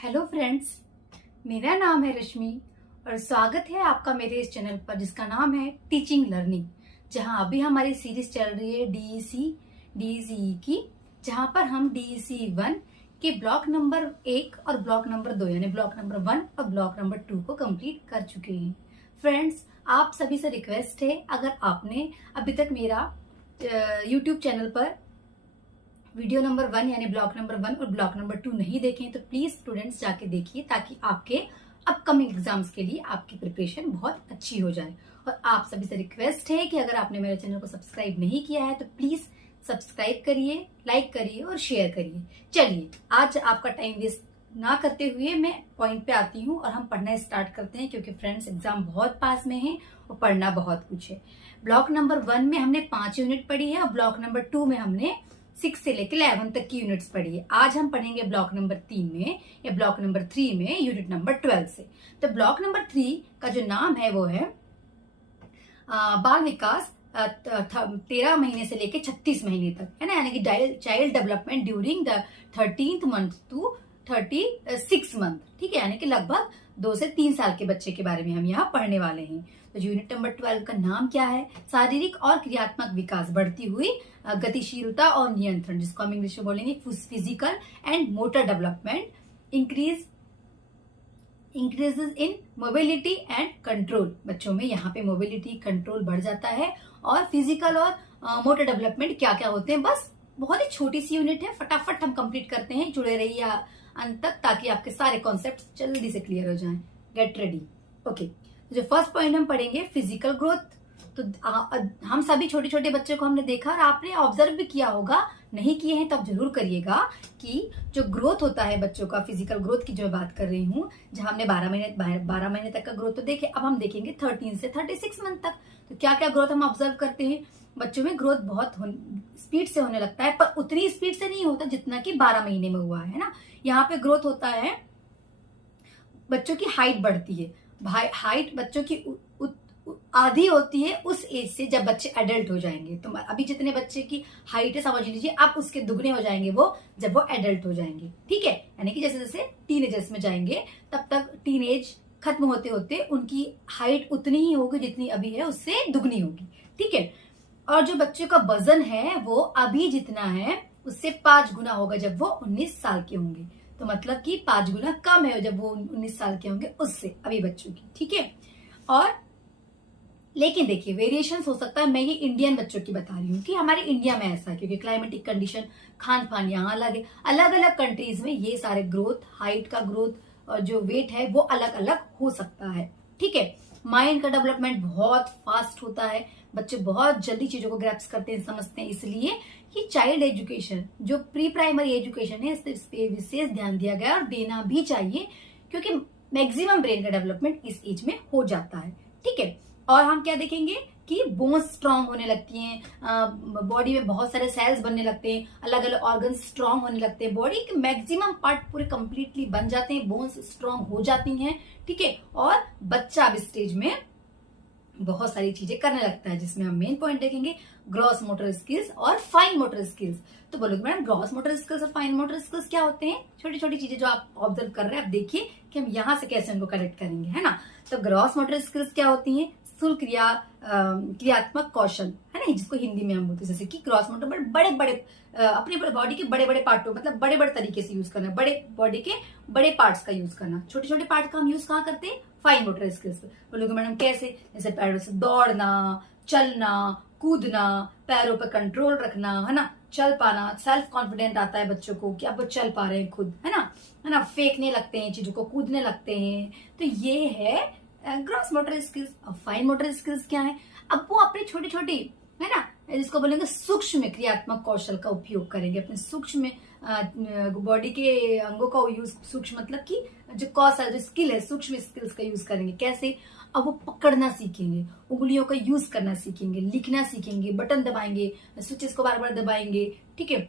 Hello friends, मेरा नाम है रश्मि और स्वागत है आपका मेरे इस चैनल पर जिसका नाम है टीचिंग लर्निंग। जहां अभी हमारी सीरीज चल रही है डीईसी की, जहां पर हम डीईसी 1 के ब्लॉक नंबर 1 और ब्लॉक नंबर 2 यानी ब्लॉक नंबर 1 और ब्लॉक नंबर 2 को कंप्लीट कर चुके हैं। फ्रेंड्स, आप सभी से रिक्वेस्ट है, अगर आपने अभी तक मेरा यूट्यूब चैनल पर वीडियो नंबर 1 यानी ब्लॉक नंबर 1 और ब्लॉक नंबर 2 नहीं देखे तो प्लीज स्टूडेंट्स जाके देखिए, ताकि आपके अपकमिंग एग्जाम्स के लिए आपकी प्रिपरेशन बहुत अच्छी हो जाए। और आप सभी से रिक्वेस्ट है कि अगर आपने मेरे चैनल को सब्सक्राइब नहीं किया है तो प्लीज सब्सक्राइब करिए, लाइक करिए और शेयर करिए। चलिए, आज आपका टाइम वेस्ट ना करते हुए मैं पॉइंट पे आती हूँ और हम पढ़ना स्टार्ट करते हैं, क्योंकि फ्रेंड्स एग्जाम बहुत पास में है और पढ़ना बहुत कुछ है। ब्लॉक नंबर 1 में हमने 5 यूनिट पढ़ी है और ब्लॉक नंबर 2 में हमने 6 से लेकर 11 तक की यूनिट्स पढ़ी है। आज हम पढ़ेंगे ब्लॉक नंबर 3 में या ब्लॉक नंबर 3 में यूनिट नंबर 12 से। तो ब्लॉक नंबर 3 का जो नाम है वो है बाल विकास 13 महीने से लेकर 36 महीने तक, है ना, यानी कि child development during the 13th month to 36 month. ठीक है, यानी कि लगभग 2 से 3 साल के बच्चे के बारे में हम यहाँ पढ़ने वाले हैं। तो यूनिट नंबर 12 का नाम क्या है? शारीरिक और क्रियात्मक विकास, बढ़ती हुई गतिशीलता और नियंत्रण, जिसको हम इंग्लिश में बोलेंगे physical and motor development, increases in mobility and control. बच्चों में यहाँ पे मोबिलिटी कंट्रोल बढ़ जाता है। और फिजिकल और मोटर डेवलपमेंट क्या क्या होते हैं, बस बहुत ही छोटी सी यूनिट है, फटाफट हम कंप्लीट करते हैं। जुड़े रहिए अंत तक ताकि आपके सारे कॉन्सेप्ट जल्दी से क्लियर हो जाएं। Get ready. ओके, जो फर्स्ट पॉइंट हम पढ़ेंगे फिजिकल ग्रोथ। तो हम सभी छोटे छोटे बच्चों को हमने देखा और आपने ऑब्जर्व भी किया होगा, नहीं किए हैं तो आप जरूर करिएगा कि जो ग्रोथ होता है बच्चों का, फिजिकल ग्रोथ की जो मैं बात कर रही हूँ, जहां हमने 12 महीने तक का ग्रोथ तो देखे, अब हम देखेंगे 13 से 36 मंथ तक। तो क्या क्या ग्रोथ हम ऑब्जर्व करते हैं? बच्चों में ग्रोथ बहुत स्पीड से होने लगता है, पर उतनी स्पीड से नहीं होता जितना कि 12 महीने में हुआ है ना। यहाँ पे ग्रोथ होता है, बच्चों की हाइट बढ़ती है। हाइट बच्चों की आधी होती है उस एज से जब बच्चे एडल्ट हो जाएंगे। तो अभी जितने बच्चे की हाइट है समझ लीजिए अब उसके दुगने हो जाएंगे वो जब वो एडल्ट हो जाएंगे। ठीक है, यानी कि जैसे जैसे टीनेजर्स में जाएंगे तब तक टीनेज खत्म होते होते उनकी हाइट उतनी ही होगी जितनी अभी है, उससे दुगनी होगी। ठीक है, और जो बच्चों का वजन है वो अभी जितना है उससे 5 गुना होगा जब वो 19 साल के होंगे। तो मतलब कि 5 गुना कम है जब वो 19 साल के होंगे उससे अभी बच्चों की। ठीक है, और लेकिन देखिए वेरिएशंस हो सकता है। मैं ये इंडियन बच्चों की बता रही हूँ कि हमारे इंडिया में ऐसा है, क्योंकि क्लाइमेटिक कंडीशन, खान पान यहाँ अलग है। अलग अलग कंट्रीज में ये सारे ग्रोथ, हाइट का ग्रोथ और जो वेट है वो अलग अलग हो सकता है। ठीक है, माइंड का डेवलपमेंट बहुत फास्ट होता है, बच्चे बहुत जल्दी चीजों को ग्रैप्स करते हैं, समझते हैं। इसलिए कि चाइल्ड एजुकेशन, जो प्री प्राइमरी एजुकेशन है, इस पे विशेष ध्यान दिया गया और देना भी चाहिए, क्योंकि मैक्सिमम ब्रेन का डेवलपमेंट इस एज में हो जाता है। ठीक है, और हम क्या देखेंगे कि बोन्स स्ट्रांग होने लगती हैं, बॉडी में बहुत सारे सेल्स बनने लगते हैं, अलग अलग ऑर्गन स्ट्रांग होने लगते हैं, बॉडी के मैक्सिमम पार्ट पूरे कंप्लीटली बन जाते हैं, बोन्स स्ट्रांग हो जाती हैं। ठीक है, और बच्चा अब स्टेज में बहुत सारी चीजें करने लगता है, जिसमें हम मेन पॉइंट देखेंगे ग्रॉस मोटर स्किल्स और फाइन मोटर स्किल्स। तो बोलोगे मैडम ग्रॉस मोटर स्किल्स और फाइन मोटर स्किल्स क्या होते हैं? छोटी छोटी चीजें जो आप ऑब्जर्व कर रहे हैं, आप देखिए कि हम यहाँ से कैसे उनको करेक्ट करेंगे, है ना। तो ग्रॉस मोटर स्किल्स क्या होती हैं? स्थूल क्रियात्मक कौशल, है ना, जिसको हिंदी में हम बोलते हैं, जैसे कि क्रॉस मोटर बड़े बड़े अपने बॉडी के बड़े बड़े पार्टों, मतलब बड़े बड़े तरीके से यूज करना, बड़े बॉडी के बड़े पार्ट्स का यूज करना। छोटे छोटे पार्ट का हम यूज कहाँ करते हैं? फाइन मोटर स्किल्स पे। बोलोगे मैडम कैसे? जैसे पैरों से दौड़ना, चलना, कूदना, पैरों पर कंट्रोल रखना, है ना, चल पाना, सेल्फ कॉन्फिडेंट आता है बच्चों को कि अब वो चल पा रहे हैं खुद, है ना, फेंकने लगते हैं चीजों को, कूदने लगते हैं। तो ये है ग्रॉस मोटर स्किल्स। और फाइन मोटर स्किल्स क्या है? अब वो अपनी छोटी छोटी, है ना, जिसको बोलेंगे सूक्ष्म क्रियात्मक कौशल का उपयोग करेंगे, अपने सूक्ष्म बॉडी के अंगों का यूज, सूक्ष्म मतलब कि जो कौशल, जो स्किल है, सूक्ष्म स्किल्स का यूज करेंगे। कैसे? अब वो पकड़ना सीखेंगे, उंगलियों का यूज करना सीखेंगे, लिखना सीखेंगे, बटन दबाएंगे, स्विचेस को बार बार दबाएंगे। ठीक है,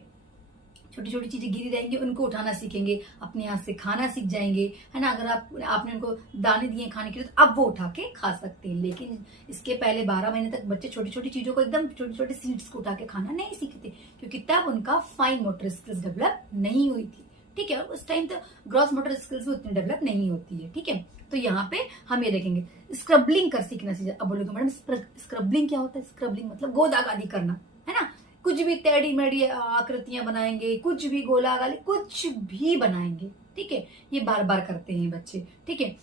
छोटी छोटी चीजें गिरी रहेंगी उनको उठाना सीखेंगे, अपने हाथ से खाना सीख जाएंगे, है ना। अगर आपने उनको दाने दिए खाने के लिए तो अब वो उठा के खा सकते हैं। लेकिन इसके पहले 12 महीने तक बच्चे छोटी छोटी चीजों को, एकदम छोटे छोटे सीड्स को उठा के खाना नहीं सीखते, क्योंकि तब उनका फाइन मोटर स्किल्स डेवलप नहीं हुई थी। ठीक है। और उस टाइम तो ग्रॉस मोटर स्किल्स भी उतनी डेवलप नहीं होती है, ठीक है। तो यहाँ पे हम ये देखेंगे स्क्रबलिंग कर सीखना चाहिए। अब बोलोगे मैडम स्क्रबलिंग क्या होता है? स्क्रबलिंग मतलब गोदागादी करना, है ना। कुछ भी टेढ़ी मेढ़ी आकृतियां बनाएंगे, कुछ भी गोला गाली कुछ भी बनाएंगे, ठीक है। ये बार बार करते हैं बच्चे, ठीक है।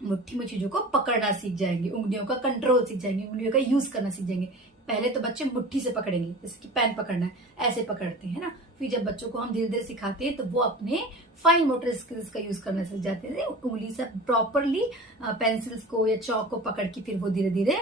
मुट्ठी में चीजों को पकड़ना सीख जाएंगे, उंगलियों का कंट्रोल सीख जाएंगे, उंगलियों का यूज करना सीख जाएंगे। पहले तो बच्चे मुट्ठी से पकड़ेंगे, जैसे कि पेन पकड़ना है ऐसे पकड़ते हैं ना। फिर जब बच्चों को हम धीरे धीरे सिखाते हैं तो वो अपने फाइन मोटर स्किल्स का यूज करना सीख जाते हैं। उंगली से प्रॉपरली पेंसिल्स को या चौक को पकड़ के फिर वो धीरे धीरे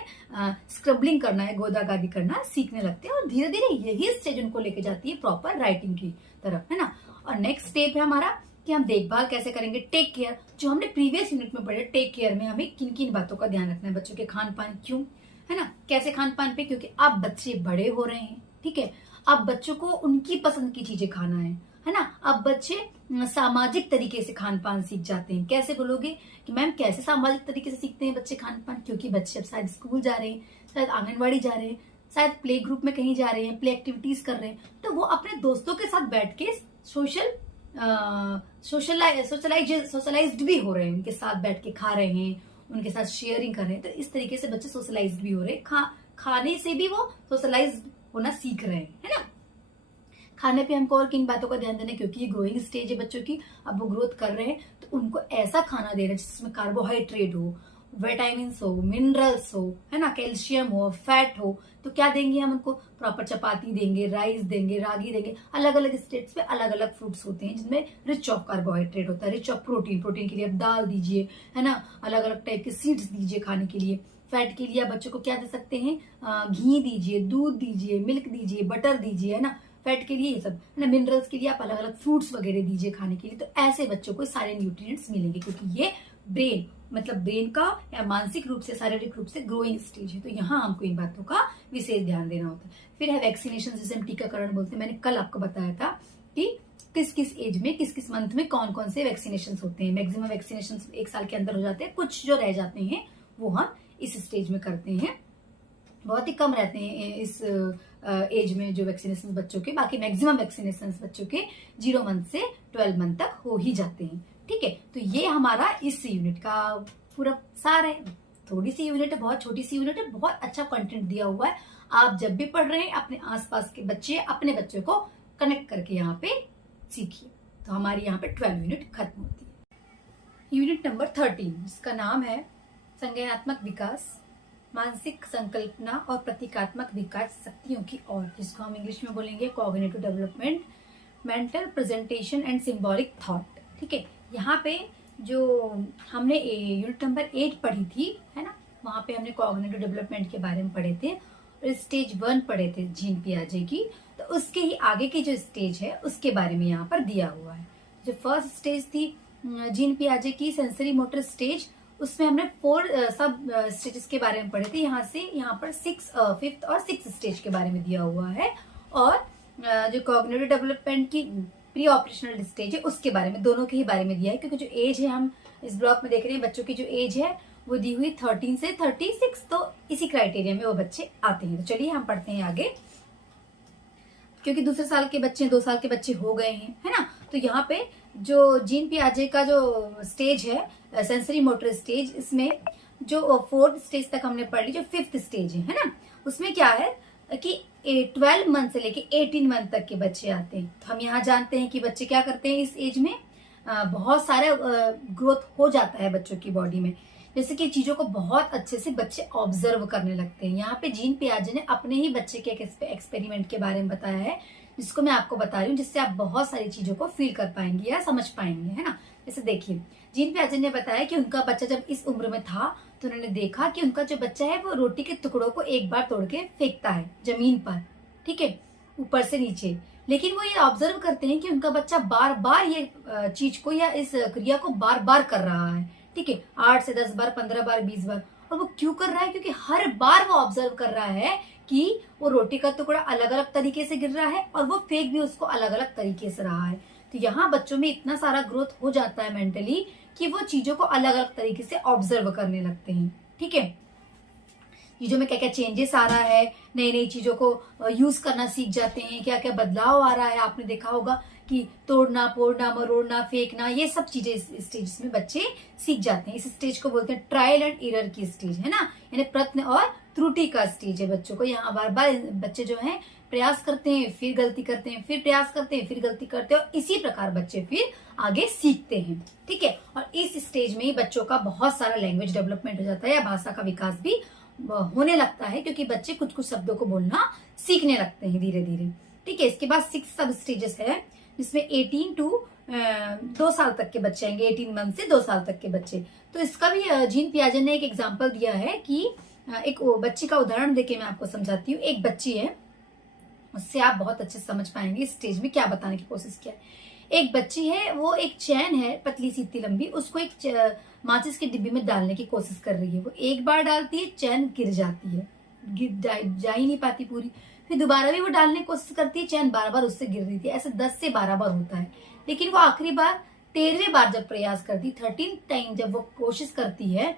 स्क्रबलिंग करना है, गोदागादी करना सीखने लगते हैं। और धीरे धीरे यही स्टेज उनको लेके जाती है प्रॉपर राइटिंग की तरफ, है ना। और नेक्स्ट स्टेप है हमारा कि हम देखभाल कैसे करेंगे, टेक केयर। जो हमने प्रीवियस यूनिट में पढ़े, टेक केयर में हमें किन किन बातों का ध्यान रखना है। बच्चों के खान पान, क्यों, है ना, कैसे खान पान पे, क्योंकि अब बच्चे बड़े हो रहे हैं, ठीक है। अब बच्चों को उनकी पसंद की चीजें खाना है ना। अब बच्चे सामाजिक तरीके से खान पान सीख जाते हैं। कैसे बोलोगे कि मैम कैसे सामाजिक तरीके से सीखते हैं बच्चे खान पान? क्योंकि बच्चे अब शायद स्कूल जा रहे हैं, शायद आंगनबाड़ी जा रहे हैं, शायद प्ले ग्रुप में कहीं जा रहे हैं, प्ले एक्टिविटीज कर रहे हैं। तो वो अपने दोस्तों के साथ बैठ के सोशलाइज्ड भी हो रहे हैं, उनके साथ बैठ के खा रहे हैं, उनके साथ शेयरिंग कर रहे हैं। तो इस तरीके से बच्चे सोशलाइज्ड भी हो रहे हैं, खाने से भी वो सोशलाइज्ड होना सीख रहे हैं, है ना। खाने पे हमको और किन बातों का ध्यान देना है, क्योंकि ये ग्रोइंग स्टेज है बच्चों की, अब वो ग्रोथ कर रहे हैं, तो उनको ऐसा खाना देना जिसमें कार्बोहाइड्रेट हो, विटामिन हो, मिनरल्स हो, है ना, कैल्शियम हो, फैट हो। तो क्या देंगे हम उनको? प्रॉपर चपाती देंगे, राइस देंगे, रागी देंगे। अलग अलग स्टेट्स पे अलग अलग फ्रूट्स होते हैं जिनमें रिच ऑफ कार्बोहाइड्रेट होता है, रिच ऑफ प्रोटीन। प्रोटीन के लिए आप दाल दीजिए, है ना, अलग अलग टाइप के सीड्स दीजिए खाने के लिए। फैट के लिए आप बच्चों को क्या दे सकते हैं? घी दीजिए, दूध दीजिए, मिल्क दीजिए, बटर दीजिए, है ना। फैट के लिए ये सब, है ना। मिनरल्स के लिए आप अलग अलग फ्रूट्स वगैरह दीजिए खाने के लिए। तो ऐसे बच्चों को सारे न्यूट्रिएंट्स मिलेंगे, क्योंकि ये ब्रेन मतलब ब्रेन का या मानसिक रूप से, शारीरिक रूप से ग्रोइंग स्टेज है। तो यहाँ हमको इन बातों का विशेष ध्यान देना होता है। फिर है वैक्सीनेशन, जिसे हम टीकाकरण बोलते हैं। मैंने कल आपको बताया था कि किस किस एज में, किस किस मंथ में कौन कौन से वैक्सीनेशन होते हैं। मैक्सिमम वैक्सीनेशन 1 साल के अंदर हो जाते हैं, कुछ जो रह जाते हैं वो हम इस स्टेज में करते हैं। बहुत ही कम रहते हैं इस एज में जो वैक्सीनेशन बच्चों के। बाकी मैक्सिमम वैक्सीनेशन बच्चों के 0 मंथ से 12 मंथ तक हो ही जाते हैं, ठीक है। तो ये हमारा इस यूनिट का पूरा सार है। थोड़ी सी यूनिट है, बहुत छोटी सी यूनिट है, बहुत अच्छा कंटेंट दिया हुआ है। आप जब भी पढ़ रहे हैं अपने आसपास के बच्चे, अपने बच्चों को कनेक्ट करके यहाँ पे सीखिए। तो हमारी यहाँ पे 12 यूनिट खत्म होती है। यूनिट नंबर 13 जिसका नाम है संज्ञानात्मक विकास, मानसिक संकल्पना और प्रतीकात्मक विकास शक्तियों की ओर, जिसको हम इंग्लिश में बोलेंगे cognitive development, mental presentation and symbolic thought, ठीक है। यहाँ पे जो हमने यूनिट नंबर 8 पढ़ी थी, है ना, वहां पे हमने कॉग्निटिव डेवलपमेंट के बारे में पढ़े थे और स्टेज 1 पढ़े थे जीन पियाजे की। तो उसके ही आगे की जो स्टेज है उसके बारे में यहाँ पर दिया हुआ है। जो फर्स्ट स्टेज थी जीन पियाजे की, सेंसरी मोटर स्टेज, उसमें हमने 4 सब स्टेजेस के बारे में पढ़े थे। यहाँ से यहाँ पर 5th और 6th स्टेज के बारे में दिया हुआ है। और जो कॉग्निटिव डेवलपमेंट की प्री ऑपरेशनल स्टेज है उसके बारे में, दोनों के ही बारे में दिया है। क्योंकि जो एज है हम इस ब्लॉक में देख रहे हैं, बच्चों की जो एज है वो दी हुई 13 से 36, तो इसी क्राइटेरिया में वो बच्चे आते हैं। तो चलिए हम पढ़ते हैं आगे, क्योंकि दूसरे साल के बच्चे 2 साल के बच्चे हो गए हैं, है ना। तो यहाँ पे जो जीन पियाजे का जो स्टेज है सेंसरी मोटर स्टेज, इसमें जो 4th स्टेज तक हमने पढ़ ली, जो 5th स्टेज है ना, उसमें क्या है कि 12 मंथ से लेके 18 मंथ तक के बच्चे आते हैं। तो हम यहाँ जानते हैं कि बच्चे क्या करते हैं इस एज में, बहुत सारा ग्रोथ हो जाता है बच्चों की बॉडी में। जैसे कि चीजों को बहुत अच्छे से बच्चे ऑब्जर्व करने लगते हैं। यहाँ पे जीन पियाजे ने अपने ही बच्चे के एक्सपेरिमेंट के बारे में बताया है, जिसको मैं आपको बता रही हूँ, जिससे आप बहुत सारी चीजों को फील कर पाएंगे या समझ पाएंगे, है ना। जैसे देखिए, जीन पियाजे ने बताया कि उनका बच्चा जब इस उम्र में था तो उन्होंने देखा कि उनका जो बच्चा है वो रोटी के टुकड़ों को एक बार तोड़ के फेंकता है जमीन पर, ठीक है, ऊपर से नीचे। लेकिन वो ये ऑब्जर्व करते हैं कि उनका बच्चा बार बार ये चीज को या इस क्रिया को बार बार कर रहा है, ठीक है, 8 से 10 बार, 15 बार, 20 बार। और वो क्यों कर रहा है? क्योंकि हर बार वो ऑब्जर्व कर रहा है कि वो रोटी का टुकड़ा अलग अलग तरीके से गिर रहा है और वो फेंक भी उसको अलग अलग तरीके से रहा है। तो यहाँ बच्चों में इतना सारा ग्रोथ हो जाता है मेंटली कि वो चीजों को अलग अलग तरीके से ऑब्जर्व करने लगते हैं, ठीक है। चीजों में क्या क्या चेंजेस आ रहा है, नई नई चीजों को यूज करना सीख जाते हैं, क्या क्या बदलाव आ रहा है। आपने देखा होगा कि तोड़ना, फोड़ना, मरोड़ना, फेंकना, ये सब चीजें इस स्टेज में बच्चे सीख जाते हैं। इस स्टेज को बोलते हैं ट्रायल एंड एरर की स्टेज, है ना, यानी प्रयत्न और त्रुटि का स्टेज है बच्चों को। यहाँ बार बार बच्चे जो है प्रयास करते हैं, फिर गलती करते हैं, फिर प्रयास करते हैं, फिर गलती करते हैं, और इसी प्रकार बच्चे फिर आगे सीखते हैं। ठीक है, और इस स्टेज में ही बच्चों का बहुत सारा लैंग्वेज डेवलपमेंट हो जाता है या भाषा का विकास भी होने लगता है, क्योंकि बच्चे कुछ कुछ शब्दों को बोलना सीखने लगते हैं धीरे धीरे। ठीक है, इसके बाद 6 सब स्टेजेस है, जिसमें 18 टू 2 साल तक के बच्चे आएंगे, 18 मंथ से 2 साल तक के बच्चे। तो इसका भी जीन पियाजे ने एक एग्जाम्पल दिया है कि एक बच्ची का उदाहरण देके मैं आपको समझाती हूँ। एक बच्ची है, उससे आप बहुत अच्छे से समझ पाएंगे इस स्टेज में क्या बताने की कोशिश किया है। एक बच्ची है, वो एक चैन है पतली सी इतनी लंबी, उसको एक माचिस की डिब्बी में डालने की कोशिश कर रही है। वो एक बार डालती है, चैन गिर जाती है, जा ही नहीं पाती पूरी। फिर दोबारा भी वो डालने की कोशिश करती है, चैन बार बार उससे गिर रही थी। ऐसे 10 से 12 बार होता है, लेकिन वो आखिरी बार 13वें बार जब प्रयास करती, 13 टाइम जब वो कोशिश करती है,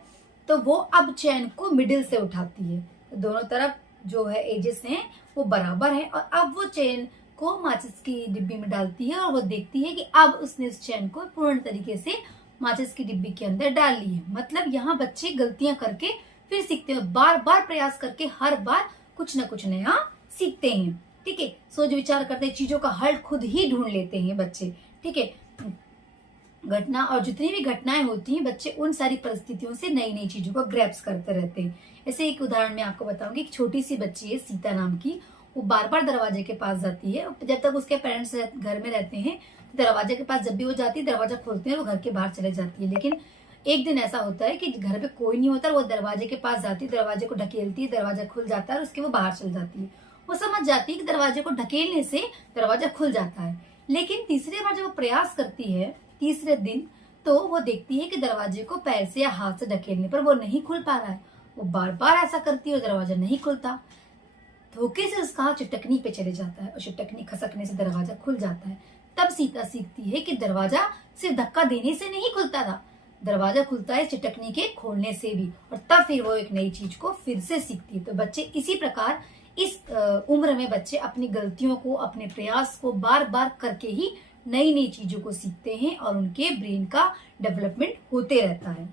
तो वो अब चैन को मिडिल से उठाती है। तो दोनों तरफ जो है एजेस हैं वो बराबर है, और अब वो चैन को माचिस की डिब्बी में डालती है, और वो देखती है कि अब उसने इस चैन को पूर्ण तरीके से माचिस की डिब्बी के अंदर डाल ली है। मतलब यहाँ बच्चे गलतियां करके फिर सीखते हैं, बार बार प्रयास करके हर बार कुछ न कुछ नया सीखते हैं। ठीक है, सोच विचार करते हैं, चीजों का हल खुद ही ढूंढ लेते हैं बच्चे। ठीक है, घटना और जितनी भी घटनाएं होती हैं, बच्चे उन सारी परिस्थितियों से नई नई चीजों को ग्रैप्स करते रहते हैं। ऐसे एक उदाहरण मैं आपको बताऊंगी। एक छोटी सी बच्ची है, सीता नाम की, वो बार बार दरवाजे के पास जाती है। जब तक उसके पेरेंट्स घर में रहते हैं, तो दरवाजे के पास जब भी वो जाती है, दरवाजा खोलते हैं, वो घर के बाहर चले जाती है। लेकिन एक दिन ऐसा होता है कि घर पे कोई नहीं होता, वो दरवाजे के पास जाती है, दरवाजे को ढकेलती है, दरवाजा खुल जाता है, और उसके वो बाहर चल जाती है। वो समझ जाती है कि दरवाजे को ढकेलने से दरवाजा खुल जाता है। लेकिन तीसरी बार जब वो प्रयास करती है, तीसरे दिन, तो वो देखती है कि दरवाजे को पैर से या हाथ से ढकेलने पर वो नहीं खुल पा रहा है। वो बार बार ऐसा करती है और दरवाजा नहीं खुलता। धोखे से उसका हाथ चिटकनी पे चले जाता है, और चिटकनी खसकने से दरवाजा खुल जाता है। तब सीता सीखती है कि दरवाजा सिर्फ धक्का देने से नहीं खुलता था, दरवाजा खुलता है चिटकनी के खोलने से भी। और तब फिर वो एक नई चीज को फिर से सीखती है। तो बच्चे इसी प्रकार इस उम्र में बच्चे अपनी गलतियों को, अपने प्रयास को बार बार करके ही नई नई चीजों को सीखते हैं, और उनके ब्रेन का डेवलपमेंट होते रहता है।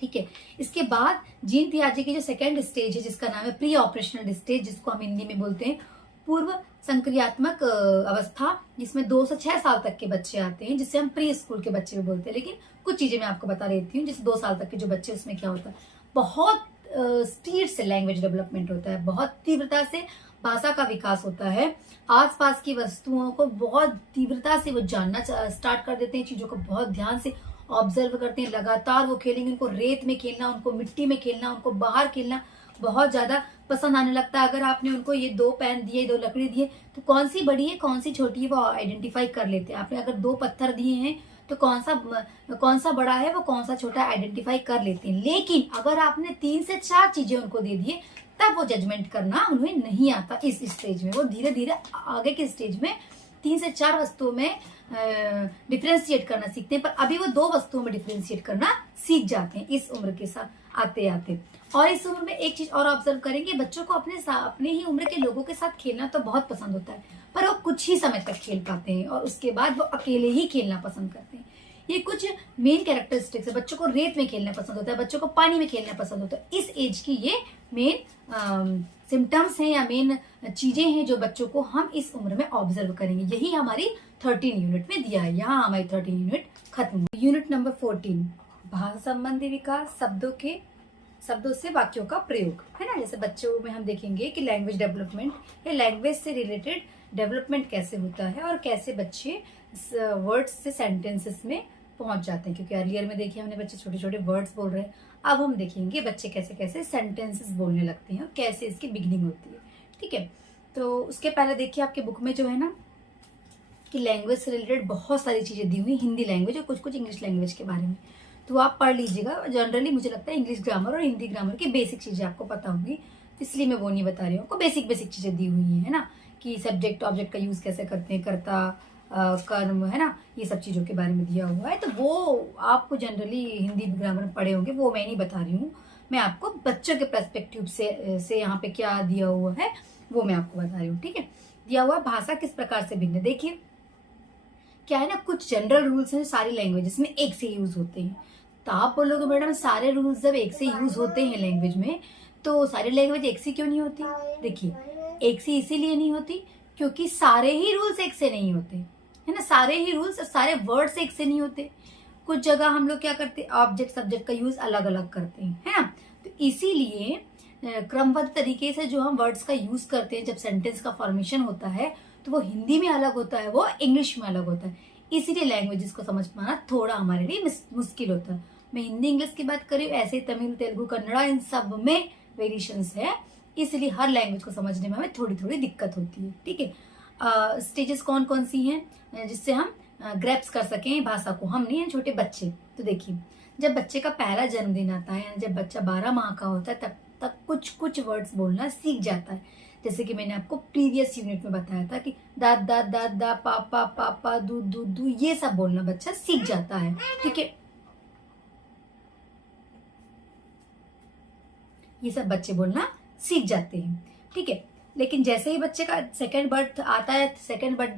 ठीक है, इसके बाद जीन पियाजे की जो सेकेंड स्टेज है, जिसका नाम है प्री ऑपरेशनल स्टेज, जिसको हम हिंदी में बोलते हैं पूर्व संक्रियात्मक अवस्था, जिसमें 2 से 6 साल तक के बच्चे आते हैं, जिसे हम प्री स्कूल के बच्चे भी बोलते हैं। लेकिन कुछ चीजें मैं आपको बता देती हूँ। जैसे 2 साल तक के जो बच्चे, उसमें क्या होता है, बहुत स्पीड से लैंग्वेज डेवलपमेंट होता है, बहुत तीव्रता से भाषा का विकास होता है। आसपास की वस्तुओं को बहुत तीव्रता से वो जानना स्टार्ट कर देते हैं, चीजों को बहुत ध्यान से ऑब्जर्व करते हैं। लगातार वो खेलेंगे, उनको रेत में खेलना, उनको मिट्टी में खेलना, उनको बाहर खेलना बहुत ज्यादा पसंद आने लगता है। अगर आपने उनको ये 2 पेन दिए, 2 लकड़ी दिए, तो कौन सी बड़ी है, कौन सी छोटी है, वो आइडेंटिफाई कर लेते हैं। आपने अगर 2 पत्थर दिए हैं, तो कौन सा बड़ा है, वो कौन सा छोटा आइडेंटिफाई कर लेते हैं। लेकिन अगर आपने 3 से 4 चीजें उनको दे दिए, तब वो जजमेंट करना उन्हें नहीं आता। इस स्टेज में वो धीरे धीरे आगे के स्टेज में 3 से 4 वस्तुओं में डिफ्रेंशिएट करना सीखते हैं, पर अभी वो 2 वस्तुओं में डिफ्रेंशिएट करना सीख जाते हैं इस उम्र के साथ आते आते। और इस उम्र में एक चीज और ऑब्जर्व करेंगे, बच्चों को अपने ही उम्र के लोगों के साथ खेलना तो बहुत पसंद होता है, पर वो कुछ ही समय तक खेल पाते हैं, और उसके बाद वो अकेले ही खेलना पसंद करते हैं। ये कुछ मेन कैरेक्टरिस्टिक्स है। बच्चों को रेत में खेलना पसंद होता है, बच्चों को पानी में खेलना पसंद होता है। इस एज की ये मेन सिम्टम्स हैं या मेन चीजें हैं जो बच्चों को हम इस उम्र में ऑब्जर्व करेंगे। यही हमारी 13 यूनिट में दिया है। यहाँ हमारी 13 यूनिट खत्म हुई। यूनिट नंबर 14, भाषा संबंधी विकास, शब्दों से वाक्यों का प्रयोग, है ना। जैसे बच्चों में हम देखेंगे कि लैंग्वेज डेवलपमेंट या लैंग्वेज से रिलेटेड डेवलपमेंट कैसे होता है, और कैसे बच्चे वर्ड्स से सेंटेंसेस में पहुंच जाते हैं। क्योंकि अर्लियर में देखिए हमने बच्चे छोटे छोटे वर्ड्स बोल रहे हैं, अब हम देखेंगे बच्चे कैसे कैसे सेंटेंसेस बोलने लगते हैं और कैसे इसकी बिगनिंग होती है। ठीक है, तो उसके पहले देखिए आपके बुक में जो है ना कि लैंग्वेज से रिलेटेड बहुत सारी चीजें दी हुई, हिंदी लैंग्वेज और कुछ कुछ इंग्लिश लैंग्वेज के बारे में, तो आप पढ़ लीजिएगा। जनरली मुझे लगता है इंग्लिश ग्रामर और हिंदी ग्रामर की बेसिक चीजें आपको पता होंगी, इसलिए मैं वो नहीं बता रही हूँ। आपको बेसिक चीजें दी हुई है ना, कि सब्जेक्ट ऑब्जेक्ट का यूज कैसे करते हैं, कर्ता कर्म, है ना, ये सब चीजों के बारे में दिया हुआ है। तो वो आपको जनरली हिंदी ग्रामर में पढ़े होंगे, वो मैं नहीं बता रही हूँ। मैं आपको बच्चों के पर्सपेक्टिव से यहाँ पे क्या दिया हुआ है वो मैं आपको बता रही हूँ। ठीक है, दिया हुआ भाषा किस प्रकार से भिन्न। देखिए क्या है ना, कुछ जनरल रूल्स हैं सारी लैंग्वेजेस में एक से यूज होते हैं। तो आप बोलोगे मैडम सारे रूल्स जब एक से यूज होते हैं लैंग्वेज में तो सारी लैंग्वेज एक से क्यों नहीं होती? देखिए, एक से इसीलिए नहीं होती क्योंकि सारे ही रूल्स एक से नहीं होते, है ना। सारे ही रूल्स और सारे वर्ड्स एक से नहीं होते। कुछ जगह हम लोग क्या करते हैं, ऑब्जेक्ट सब्जेक्ट का यूज अलग अलग करते हैं, है ना। तो इसीलिए क्रमबद्ध तरीके से जो हम वर्ड्स का यूज करते हैं जब सेंटेंस का फॉर्मेशन होता है तो वो हिंदी में अलग होता है, वो इंग्लिश में अलग होता है। इसीलिए लैंग्वेजेस को समझ पाना थोड़ा हमारे लिए मुश्किल होता है। मैं हिंदी इंग्लिश की बात करी, ऐसे तमिल तेलुगु कन्नड़ा इन सब में वेरिएशंस है, इसलिए हर लैंग्वेज को समझने में हमें थोड़ी थोड़ी दिक्कत होती है। ठीक है, स्टेजेस कौन कौन सी हैं जिससे हम ग्रैप्स कर सकें भाषा को? हम नहीं है छोटे बच्चे। तो देखिए, जब बच्चे का पहला जन्मदिन आता है, जब बच्चा 12 माह का होता है, तब तक कुछ कुछ वर्ड्स बोलना सीख जाता है। जैसे कि मैंने आपको प्रीवियस यूनिट में बताया था कि दाद दाद दाद दा पापा पापा दूध दूध दू, ये सब बोलना बच्चा सीख जाता है। ठीक है, ये सब बच्चे बोलना सीख जाते हैं। ठीक है, लेकिन जैसे ही बच्चे का सेकंड बर्थडे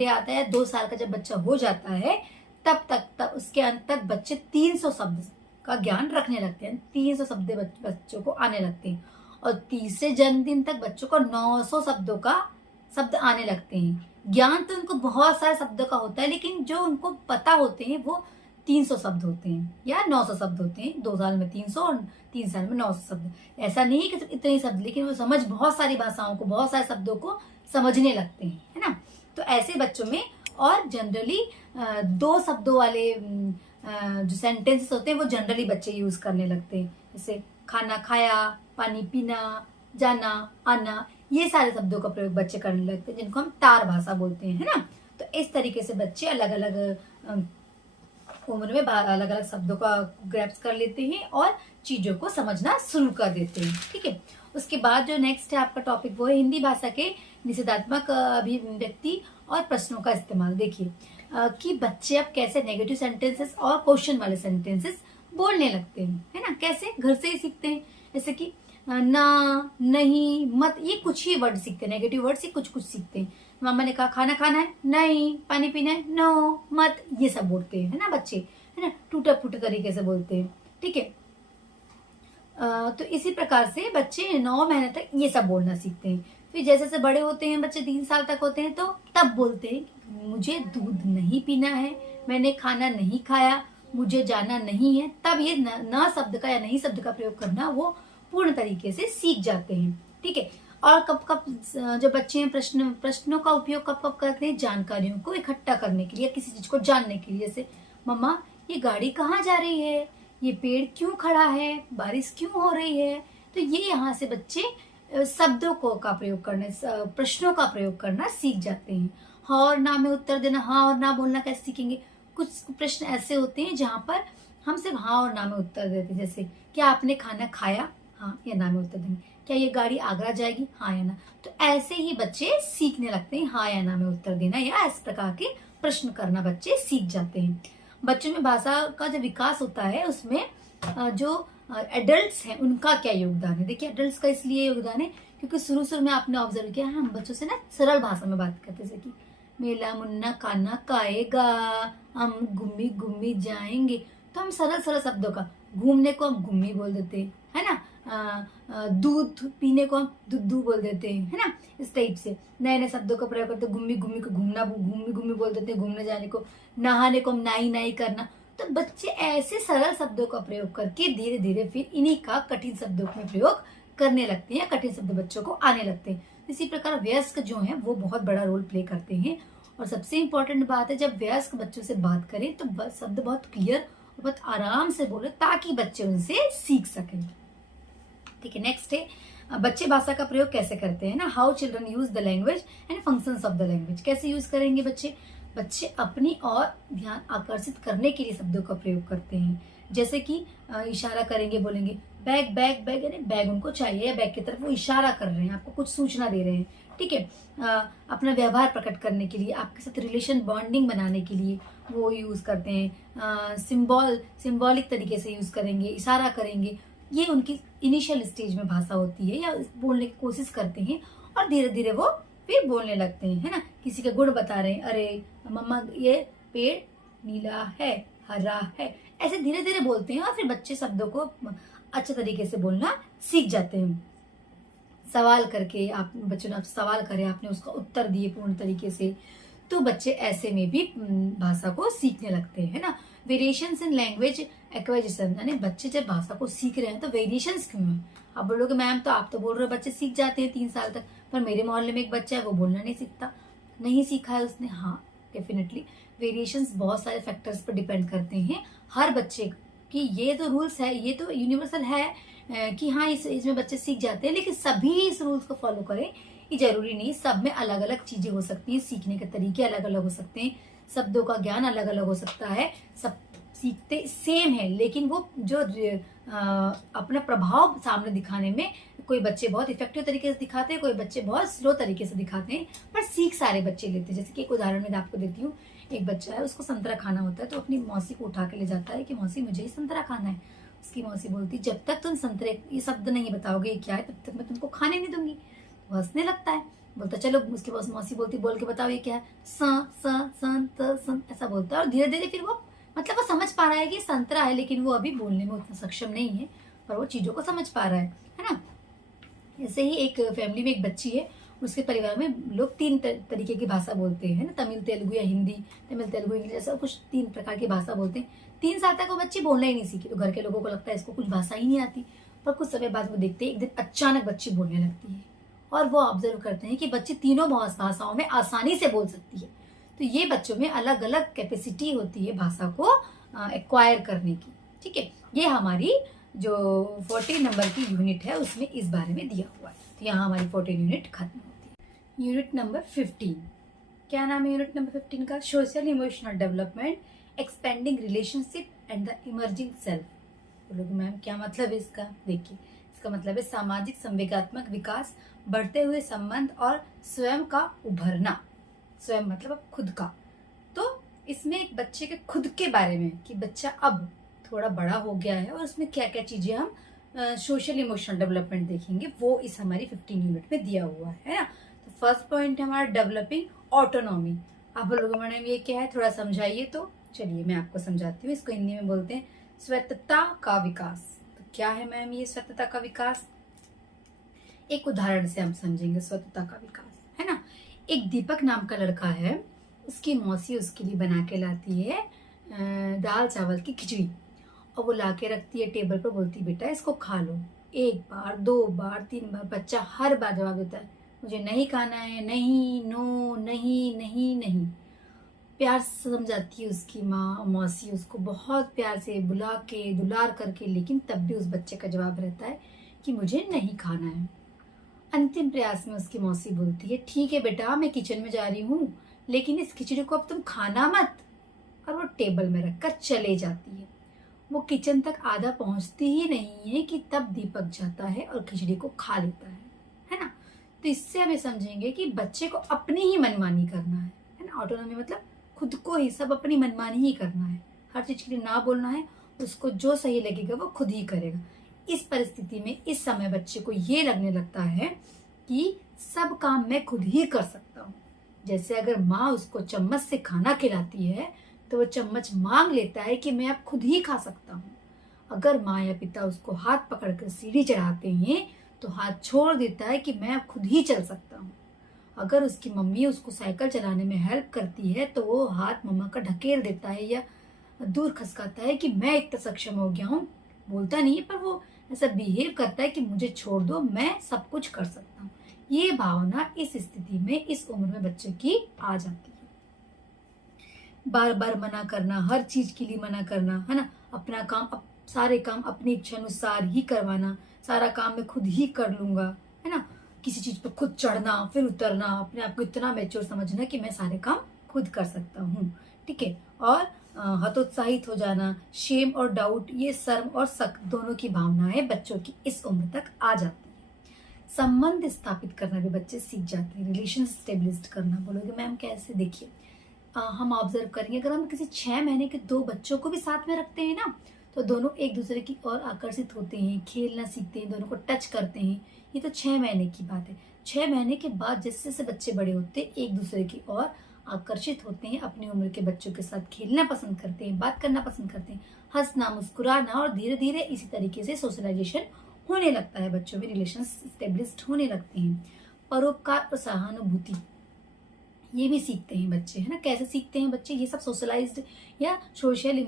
आता है 2 साल का जब बच्चा हो जाता है, तब उसके अंत तक बच्चे 300 शब्द का ज्ञान रखने लगते हैं। 300 शब्द बच्चों को आने लगते हैं और तीसरे जन्मदिन तक बच्चों को 900 शब्द आने लगते हैं। ज्ञान तो उनको बहुत सारे शब्दों का होता है, लेकिन जो उनको पता होते हैं वो 300 शब्द होते हैं या 900 शब्द होते हैं। 2 साल में 300 और 3 साल में 900 शब्द। ऐसा नहीं है कि इतने ही शब्द, लेकिन वो समझ बहुत सारी भाषाओं को, बहुत सारे शब्दों को समझने लगते हैं, है ना। तो ऐसे बच्चों में, और जनरली 2 शब्दों वाले जो सेंटेंसेस होते हैं वो जनरली बच्चे यूज करने लगते हैं। जैसे खाना खाया, पानी पीना, जाना आना, ये सारे शब्दों का प्रयोग बच्चे करने लगते हैं, जिनको हम तार भाषा बोलते हैं, है ना। तो इस तरीके से बच्चे अलग अलग उम्र में अलग अलग शब्दों का ग्रैप्स कर लेते हैं और चीजों को समझना शुरू कर देते हैं। ठीक है, उसके बाद जो नेक्स्ट है आपका टॉपिक वो है हिंदी भाषा के निषेधात्मक अभिव्यक्ति और प्रश्नों का इस्तेमाल। देखिए कि बच्चे अब कैसे नेगेटिव सेंटेंसेस और क्वेश्चन वाले सेंटेंसेस बोलने लगते हैं, है ना। कैसे? घर से ही सीखते हैं। जैसे कि ना, नहीं, मत, ये कुछ ही वर्ड सीखते हैं, नेगेटिव वर्ड से कुछ कुछ सीखते हैं। मामा ने कहा खाना खाना है, नहीं, पानी पीना है, नो, मत, ये सब बोलते हैं, है ना बच्चे, है ना, टूटा फूटे तरीके से बोलते हैं। ठीक है, तो इसी प्रकार से बच्चे 9 महीने तक ये सब बोलना सीखते हैं। फिर जैसे जैसे बड़े होते हैं बच्चे, 3 साल तक होते हैं, तो तब बोलते हैं मुझे दूध नहीं पीना है, मैंने खाना नहीं खाया, मुझे जाना नहीं है। तब ये न शब्द का या नहीं शब्द का प्रयोग करना वो पूर्ण तरीके से सीख जाते हैं। ठीक है, और कब कब जो बच्चे हैं प्रश्नों का उपयोग कब कब करते हैं? जानकारियों को इकट्ठा करने के लिए, किसी चीज को जानने के लिए। जैसे मम्मा ये गाड़ी कहाँ जा रही है, ये पेड़ क्यों खड़ा है, बारिश क्यों हो रही है। तो ये यहाँ से बच्चे शब्दों को का प्रयोग करने, प्रश्नों का प्रयोग करना सीख जाते हैं। हाँ और ना में उत्तर देना, हाँ और ना बोलना कैसे सीखेंगे? कुछ प्रश्न ऐसे होते हैं जहाँ पर हम सिर्फ हाँ और ना में उत्तर देते हैं। जैसे क्या आपने खाना खाया, हाँ या ना में उत्तर देंगे। क्या ये गाड़ी आगरा जाएगी, हाँ या ना। तो ऐसे ही बच्चे सीखने लगते हैं हाँ या ना में उत्तर देना, या इस प्रकार के प्रश्न करना बच्चे सीख जाते हैं। बच्चों में भाषा का जो विकास होता है उसमें जो एडल्ट्स हैं उनका क्या योगदान है? देखिए, एडल्ट्स का इसलिए योगदान है क्योंकि शुरू में आपने ऑब्जर्व किया हम बच्चों से ना सरल भाषा में बात करते, जैसे कि मेला मुन्ना खाना खाएगा, हम घूमी घूमी जाएंगे। तो हम सरल सरल शब्दों का, घूमने को हम घूमी बोल देते हैं, है ना। दूध पीने को हम दुद्धू बोल देते हैं, है ना। इस टाइप से नए नए शब्दों का प्रयोग करते हैं। घूमी घूमी को घूमना, घूमी घूमी बोल देते हैं घूमने जाने को। नहाने को हम नाई नाई करना। तो बच्चे ऐसे सरल शब्दों का प्रयोग करके धीरे धीरे फिर इन्हीं का कठिन शब्दों में प्रयोग करने लगते हैं, कठिन शब्द बच्चों को आने लगते हैं। इसी प्रकार वयस्क जो हैं वो बहुत बड़ा रोल प्ले करते हैं। और सबसे इम्पोर्टेंट बात है, जब वयस्क बच्चों से बात करें तो शब्द बहुत क्लियर और बहुत आराम से बोले ताकि बच्चे उनसे सीख सकें। ठीक है, नेक्स्ट है बच्चे भाषा का प्रयोग कैसे करते हैं ना। How children use the language and functions of the language. कैसे यूज करेंगे बच्चे? बच्चे अपनी और ध्यान आकर्षित करने के लिए शब्दों का प्रयोग करते हैं। जैसे कि इशारा करेंगे, बोलेंगे बैग बैग बैग, यानी बैग उनको चाहिए या बैग की तरफ वो इशारा कर रहे हैं, आपको कुछ सूचना दे रहे हैं। ठीक है, अपना व्यवहार प्रकट करने के लिए, आपके साथ रिलेशन बॉन्डिंग बनाने के लिए वो यूज करते हैं। सिंबॉलिक तरीके से यूज करेंगे, इशारा करेंगे। ये उनकी इनिशियल स्टेज में भाषा होती है, या बोलने की कोशिश करते हैं और धीरे धीरे वो फिर बोलने लगते हैं, है ना। किसी के गुण बता रहे हैं, अरे मम्मा ये पेड़ नीला है, हरा है, ऐसे धीरे धीरे बोलते हैं और फिर बच्चे शब्दों को अच्छे तरीके से बोलना सीख जाते हैं। सवाल करके आप बच्चों ने आपसे सवाल करे, आपने उसका उत्तर दिए पूर्ण तरीके से, तो बच्चे ऐसे में भी भाषा को सीखने लगते हैं, है ना। वेरिएशंस इन लैंग्वेज एक्वाजिशन, यानी बच्चे जब भाषा को सीख रहे हैं तो वेरिएशंस क्यों है। आप बोलोगे मैम तो आप तो बोल रहे हो बच्चे सीख जाते हैं 3 साल तक, पर मेरे मोहल्ले में एक बच्चा है वो बोलना नहीं सीखता, नहीं सीखा है उसने। हाँ डेफिनेटली वेरिएशंस बहुत सारे फैक्टर्स पर डिपेंड करते हैं हर बच्चे की। ये तो रूल्स है, ये तो यूनिवर्सल है कि हाँ इसमें बच्चे सीख जाते हैं, लेकिन सभी इस रूल्स को फॉलो करें ये जरूरी नहीं। सब में अलग अलग चीजें हो सकती हैं, सीखने के तरीके अलग अलग हो सकते हैं, शब्दों का ज्ञान अलग अलग हो सकता है। सब सीखते सेम है, लेकिन वो जो अपना प्रभाव सामने दिखाने में कोई बच्चे बहुत इफेक्टिव तरीके से दिखाते हैं, कोई बच्चे बहुत स्लो तरीके से दिखाते हैं, पर सीख सारे बच्चे लेते हैं। जैसे कि एक उदाहरण मैं आपको देती हूँ, एक बच्चा है उसको संतरा खाना होता है, तो अपनी मौसी को उठा के ले जाता है कि मौसी मुझे ही संतरा खाना है। उसकी मौसी बोलती जब तक तुम संतरे ये शब्द नहीं बताओगे क्या है तब तक मैं तुमको खाने नहीं दूंगी। वो हंसने लगता है, बोलता चलो। उसके पास मौसी बोलती बोल के बताओ ये क्या है, सन ऐसा बोलता है। और धीरे धीरे फिर वो मतलब वो समझ पा रहा है कि संतरा है, लेकिन वो अभी बोलने में उतना सक्षम नहीं है, पर वो चीजों को समझ पा रहा है ना। ऐसे ही एक फैमिली में एक बच्ची है, उसके परिवार में लोग 3 तरीके की भाषा बोलते हैं ना, तमिल तेलुगु या हिंदी, तमिल तेलुगु इंग्लिश, ऐसा कुछ 3 प्रकार की भाषा बोलते हैं। 3 साल तक वो बच्ची बोलना ही नहीं सीखी, तो घर के लोगों को लगता है इसको कुछ भाषा ही नहीं आती। पर कुछ समय बाद वो देखते हैं एक दिन अचानक बच्ची बोलने लगती है, और वो ऑब्जर्व करते हैं कि बच्ची तीनों भाषाओं में आसानी से बोल सकती है। तो ये बच्चों में अलग अलग कैपेसिटी होती है भाषा को एक्वायर करने की। ठीक है, ये हमारी जो 14 नंबर की यूनिट है उसमें इस बारे में दिया हुआ है। तो यहाँ हमारी 14 यूनिट खत्म होती है। यूनिट नंबर 15, क्या नाम है यूनिट नंबर 15 का? Social emotional development, expanding relationship and the emerging self. बोलोगे मैम क्या मतलब है इसका? देखिए, इसका मतलब है सामाजिक संवेगात्मक विकास, बढ़ते हुए संबंध और स्वयं का उभरना। स्वयं मतलब खुद का। तो इसमें एक बच्चे के खुद के बारे में कि बच्चा अब थोड़ा बड़ा हो गया है और उसमें क्या क्या चीजें हम सोशल इमोशनल डेवलपमेंट देखेंगे, वो इस हमारी 15 यूनिट में दिया हुआ है ना। तो फर्स्ट पॉइंट है हमारा डेवलपिंग ऑटोनॉमी। आप बोलोगे मैडम ये क्या है, थोड़ा समझाइए। तो चलिए मैं आपको समझाती हूँ। इसको हिंदी में बोलते हैं स्वायत्तता का विकास। तो क्या है मैम ये स्वायत्तता का विकास? एक उदाहरण से हम समझेंगे स्वायत्तता का विकास, है ना। एक दीपक नाम का लड़का है, उसकी मौसी उसके लिए बना के लाती है दाल चावल की खिचड़ी, और वो ला के रखती है टेबल पर, बोलती बेटा इसको खा लो। 1 बार 2 बार 3 बार बच्चा हर बार जवाब देता है मुझे नहीं खाना है, नहीं, नो, नहीं नहीं नहीं। प्यार से समझाती है उसकी माँ मौसी, उसको बहुत प्यार से बुला के दुलार करके, लेकिन तब भी उस बच्चे का जवाब रहता है कि मुझे नहीं खाना है। अंतिम प्रयास में उसकी मौसी बोलती है ठीक है बेटा मैं किचन में जा रही हूँ, लेकिन इस खिचड़ी को अब तुम खाना मत। और वो टेबल में रखकर चले जाती है। वो किचन तक आधा पहुंचती ही नहीं है कि तब दीपक जाता है और खिचड़ी को खा लेता है ना। तो इससे हमें समझेंगे कि बच्चे को अपनी ही मनमानी करना है ना। ऑटोनॉमी मतलब खुद को ही सब अपनी मनमानी ही करना है, हर चीज के लिए ना बोलना है, उसको जो सही लगेगा वो खुद ही करेगा। इस परिस्थिति में इस समय बच्चे को ये लगने लगता है कि सब काम मैं खुद ही कर सकता हूँ। जैसे अगर माँ उसको चम्मच से खाना खिलाती है तो वो चम्मच मांग लेता है कि मैं अब खुद ही खा सकता हूँ। अगर माँ या पिता उसको हाथ पकड़कर सीढ़ी चढ़ाते हैं तो हाथ छोड़ देता है कि मैं अब खुद ही चल सकता हूँ। अगर उसकी मम्मी उसको साइकिल चलाने में हेल्प करती है तो वो हाथ मम्मा का ढकेल देता है या दूर खसकाता है कि मैं इतना सक्षम हो गया हूँ। बोलता नहीं है पर वो ऐसा बिहेव करता है कि मुझे छोड़ दो, मैं सब कुछ कर सकता हूँ। ये भावना इस स्थिति में इस उम्र में बच्चे की आ जाती है। बार बार मना करना, हर चीज के लिए मना करना, है ना। अपना काम सारे काम अपनी इच्छा अनुसार ही करवाना, सारा काम मैं खुद ही कर लूंगा, है ना। किसी चीज पर खुद चढ़ना फिर उतरना, अपने आप को इतना मैच्योर समझना कि मैं सारे काम खुद कर सकता हूँ। ठीक है। और हतोत्साहित हो जाना, शेम और डाउट, ये शर्म और शक दोनों की भावनाएं बच्चों की इस उम्र तक आ जाती है। संबंध स्थापित करना भी बच्चे सीख जाते हैं, रिलेशन स्टेब्लिश करना। बोलोगे मैम कैसे? देखिए हम ऑब्जर्व करेंगे, अगर हम किसी 6 महीने के 2 बच्चों को भी साथ में रखते हैं ना, तो दोनों एक दूसरे की ओर आकर्षित होते हैं, खेलना सीखते हैं, दोनों को टच करते हैं। ये तो 6 महीने की बात है। 6 महीने के बाद जैसे जैसे बच्चे बड़े होते हैं एक दूसरे की ओर आकर्षित होते हैं, अपनी उम्र के बच्चों के साथ खेलना पसंद करते हैं, बात करना पसंद करते हैं, हंसना मुस्कुराना, और धीरे धीरे इसी तरीके से सोशलाइजेशन होने लगता है, बच्चों में रिलेशन स्टेब्लिश्ड होने लगते हैं। परोपकार और सहानुभूति ये भी सीखते हैं बच्चे, है ना। कैसे सीखते हैं बच्चे, ये सब सोशलाइज्ड या सोशल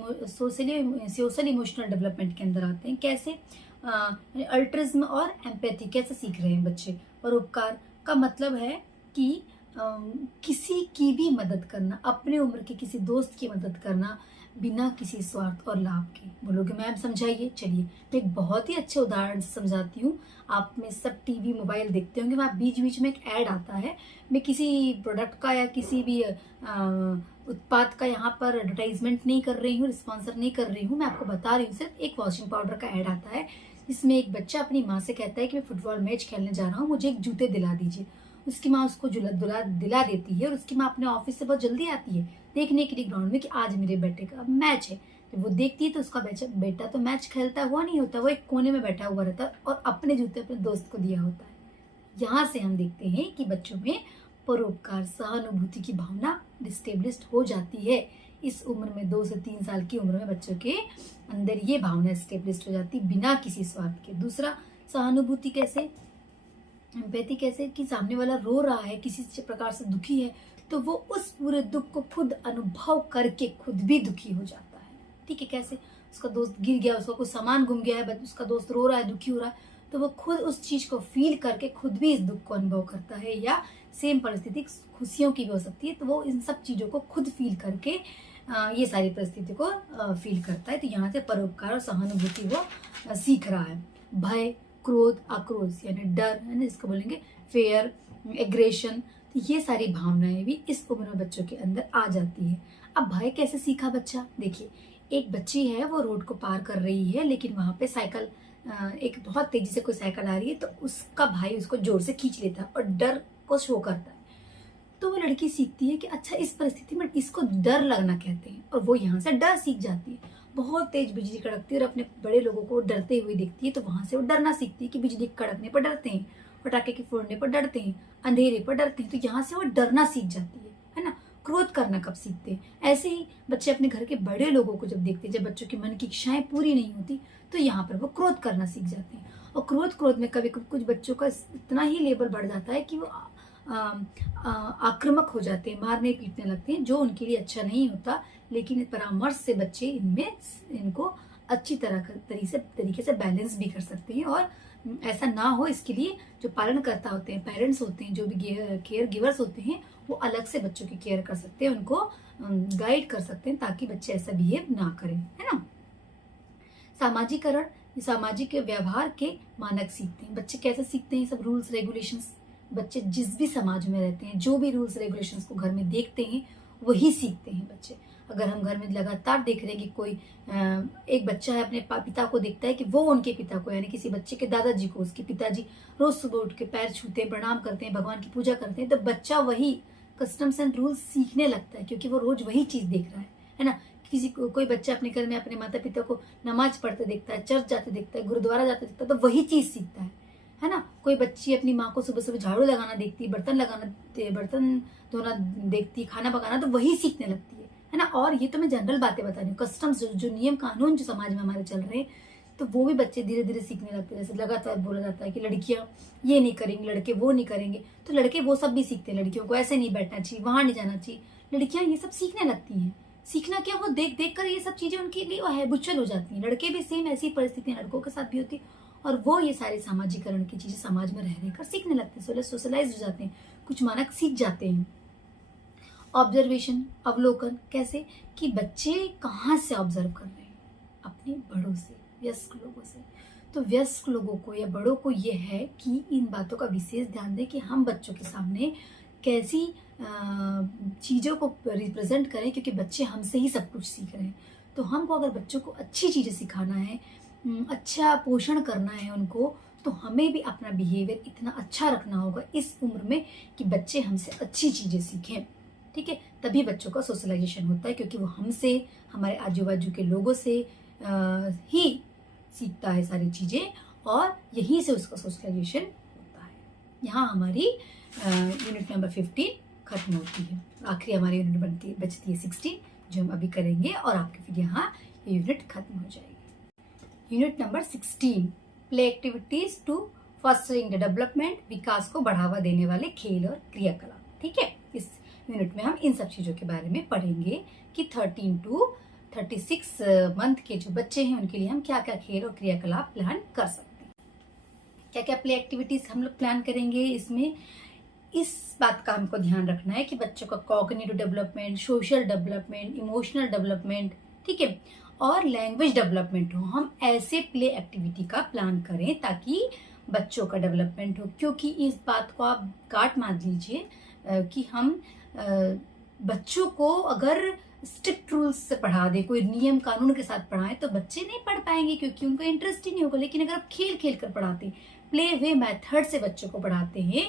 इमोशनल डेवलपमेंट के अंदर आते हैं। कैसे, अल्ट्रिज्म और एम्पैथी कैसे सीख रहे हैं बच्चे। परोपकार का मतलब है कि किसी की भी मदद करना, अपने उम्र के किसी दोस्त की मदद करना बिना किसी स्वार्थ और लाभ के। बोलोगे मैम समझाइए, चलिए मैं एक बहुत ही अच्छे उदाहरण से समझाती हूँ। आप में सब टीवी मोबाइल देखते होंगे, वहाँ बीच बीच में एक ऐड आता है। मैं किसी प्रोडक्ट का या किसी भी उत्पाद का यहाँ पर एडवर्टाइजमेंट नहीं कर रही हूँ, स्पॉन्सर नहीं कर रही हूँ, मैं आपको बता रही हूँ। सिर्फ एक वॉशिंग पाउडर का ऐड आता है जिसमें एक बच्चा अपनी माँ से कहता है कि मैं फुटबॉल मैच खेलने जा रहा हूँ, मुझे एक जूते दिला दीजिए। उसकी माँ उसको दिला देती है और उसकी माँ अपने ऑफिस से बहुत जल्दी आती है देखने के लिए ग्राउंड में कि आज मेरे बेटे का मैच है। जब वो देखती है तो उसका बेटा तो मैच खेलता हुआ नहीं होता, वो एक कोने में बैठा हुआ रहता है और अपने जूते अपने दोस्त को दिया होता है। यहाँ से हम देखते हैं कि बच्चों में परोपकार, सहानुभूति की भावना डिस्टेब्लिश्ड हो जाती है। इस उम्र में 2 से 3 साल की उम्र में बच्चों के अंदर ये भावना स्टेब्लिश्ड हो जाती बिना किसी स्वार्थ के। दूसरा, सहानुभूति कैसे, एम्पैथी कैसे, कि सामने वाला रो रहा है, किसी प्रकार से दुखी है, तो वो उस पूरे दुख को खुद अनुभव करके खुद भी दुखी हो जाता है। ठीक है, कैसे, उसका दोस्त गिर गया, उसका कुछ सामान गुम गया है, उसका दोस्त रो रहा है, दुखी हो रहा है, तो वो खुद उस चीज को फील करके खुद भी इस दुख को अनुभव करता है। या सेम परिस्थिति खुशियों की भी हो सकती है, तो वो इन सब चीजों को खुद फील करके ये सारी परिस्थिति को फील करता है। तो यहाँ से परोपकार और सहानुभूति वो सीख रहा है। भय, क्रोध, आक्रोश यानी डर, है ना, इसको बोलेंगे फेयर, एग्रेशन, तो ये सारी भावनाएं भी इस उम्र में बच्चों के अंदर आ जाती है। अब भय कैसे सीखा बच्चा, देखिए एक बच्ची है, वो रोड को पार कर रही है, लेकिन वहां पे साइकिल, एक बहुत तेजी से कोई साइकिल आ रही है, तो उसका भाई उसको जोर से खींच लेता है और डर को शो करता है। तो वो लड़की सीखती है कि अच्छा इस परिस्थिति में इसको डर लगना कहते हैं, और वो यहाँ से डर सीख जाती है। बहुत तेज बिजली कड़कती है और अपने बड़े लोगों को डरते हुए देखती है, तो वहां से वो डरना सीखती है कि बिजली कड़कने पर डरते हैं, पटाखे के फोड़ने पर डरते हैं, अंधेरे पर डरते हैं, तो यहाँ से वो डरना सीख जाती है ना। क्रोध करना कब सीखते हैं, ऐसे ही बच्चे अपने घर के बड़े लोगों को जब देखते हैं, जब बच्चों के मन की इच्छाएं पूरी नहीं होती, तो यहाँ पर वो क्रोध करना सीख जाते हैं। और क्रोध में कभी कभी कुछ बच्चों का इतना ही लेवल बढ़ जाता है कि वो आक्रामक हो जाते हैं, मारने पीटने लगते हैं, जो उनके लिए अच्छा नहीं होता। लेकिन परामर्श से बच्चे इनको अच्छी तरीके से बैलेंस भी कर सकते हैं। और ऐसा ना हो इसके लिए जो पालनकर्ता होते हैं, पेरेंट्स होते हैं, जो भी केयर गिवर्स होते हैं, वो अलग से बच्चों की केयर कर सकते हैं, उनको गाइड कर सकते हैं, ताकि बच्चे ऐसा बिहेव ना करें, है ना। सामाजिकरण, सामाजिक व्यवहार के मानक सीखते हैं बच्चे। कैसे सीखते हैं, सब रूल्स रेगुलेशंस, बच्चे जिस भी समाज में रहते हैं, जो भी रूल्स रेगुलेशंस को घर में देखते हैं, वही सीखते हैं बच्चे। अगर हम घर में लगातार देख रहे हैं कि कोई एक बच्चा है, अपने पिता को देखता है कि वो उनके पिता को, यानी किसी बच्चे के दादाजी को, उसके पिताजी रोज सुबह उठ के पैर छूते हैं, प्रणाम करते हैं, भगवान की पूजा करते हैं, तो बच्चा वही कस्टम्स एंड रूल्स सीखने लगता है, क्योंकि वो रोज वही चीज देख रहा है ना। कोई बच्चा अपने घर में अपने माता पिता को नमाज पढ़ते देखता है, चर्च जाते देखता है, गुरुद्वारा जाते देखता है, तो वही चीज सीखता है ना। कोई बच्ची अपनी माँ को सुबह सुबह झाड़ू लगाना देखती है, बर्तन धोना देखती है, खाना पकाना, तो वही सीखने लगती है ना। और ये तो मैं जनरल बातें बता रही हूँ, कस्टम्स जो नियम कानून जो समाज में हमारे चल रहे हैं, तो वो भी बच्चे धीरे धीरे सीखने लगते हैं। जैसे लगातार बोला जाता है कि लड़कियां ये नहीं करेंगी, लड़के वो नहीं करेंगे, तो लड़के वो सब भी सीखते हैं। लड़कियों को ऐसे नहीं बैठना चाहिए, वहां नहीं जाना चाहिए, लड़कियां ये सब सीखने लगती हैं। सीखना क्या, वो देख देख कर ये सब चीजें उनके लिए हैबिचुअल हो जाती हैं। लड़के भी सेम ऐसी परिस्थितियां लड़कों के साथ भी होती है, और वो ये सारे सामाजिकरण की चीजें समाज में रह कर सीखने लगते हैं, सोशलाइज हो जाते हैं, कुछ मानक सीख जाते हैं। ऑब्जर्वेशन, अवलोकन, कैसे कि बच्चे कहाँ से ऑब्जर्व कर रहे हैं, अपने बड़ों से, वयस्क लोगों से। तो वयस्क लोगों को या बड़ों को ये है कि इन बातों का विशेष ध्यान दें कि हम बच्चों के सामने कैसी चीजों को रिप्रेजेंट करें, क्योंकि बच्चे हमसे ही सब कुछ सीख रहे हैं। तो हमको अगर बच्चों को अच्छी चीजें सिखाना है, अच्छा पोषण करना है उनको, तो हमें भी अपना बिहेवियर इतना अच्छा रखना होगा इस उम्र में कि बच्चे हमसे अच्छी चीजें सीखें। ठीक है, तभी बच्चों का सोशलाइजेशन होता है, क्योंकि वो हमसे, हमारे आजू बाजू के लोगों से ही सीखता है सारी चीजें, और यहीं से उसका सोशलाइजेशन होता है। यहाँ हमारी यूनिट नंबर 15 खत्म होती है। आखिरी हमारी यूनिट बचती है 16, जो हम अभी करेंगे और आपके फिर यहाँ ये यूनिट खत्म हो जाएगी। Unit number 16, play activities to fostering the development, विकास को बढ़ावा देने वाले खेल और क्रियाकलाप। ठीक है, इस यूनिट में हम इन सब चीजों के बारे में पढ़ेंगे कि 13 to 36 मंथ के जो बच्चे हैं उनके लिए हम क्या क्या खेल और क्रियाकलाप प्लान कर सकते हैं। क्या क्या प्ले एक्टिविटीज हम लोग प्लान करेंगे इसमें, इस बात का हमको ध्यान रखना है कि बच्चों का cognitive development, social development, emotional development, ठीक है, और लैंग्वेज डेवलपमेंट हो। हम ऐसे प्ले एक्टिविटी का प्लान करें ताकि बच्चों का डेवलपमेंट हो। क्योंकि इस बात को आप गांठ मान लीजिए कि हम बच्चों को अगर स्ट्रिक्ट रूल्स से पढ़ा दे, कोई नियम कानून के साथ पढ़ाएं, तो बच्चे नहीं पढ़ पाएंगे क्योंकि उनको इंटरेस्ट ही नहीं होगा। लेकिन अगर आप खेल खेल कर पढ़ाते, प्ले वे मेथड से बच्चों को पढ़ाते हैं,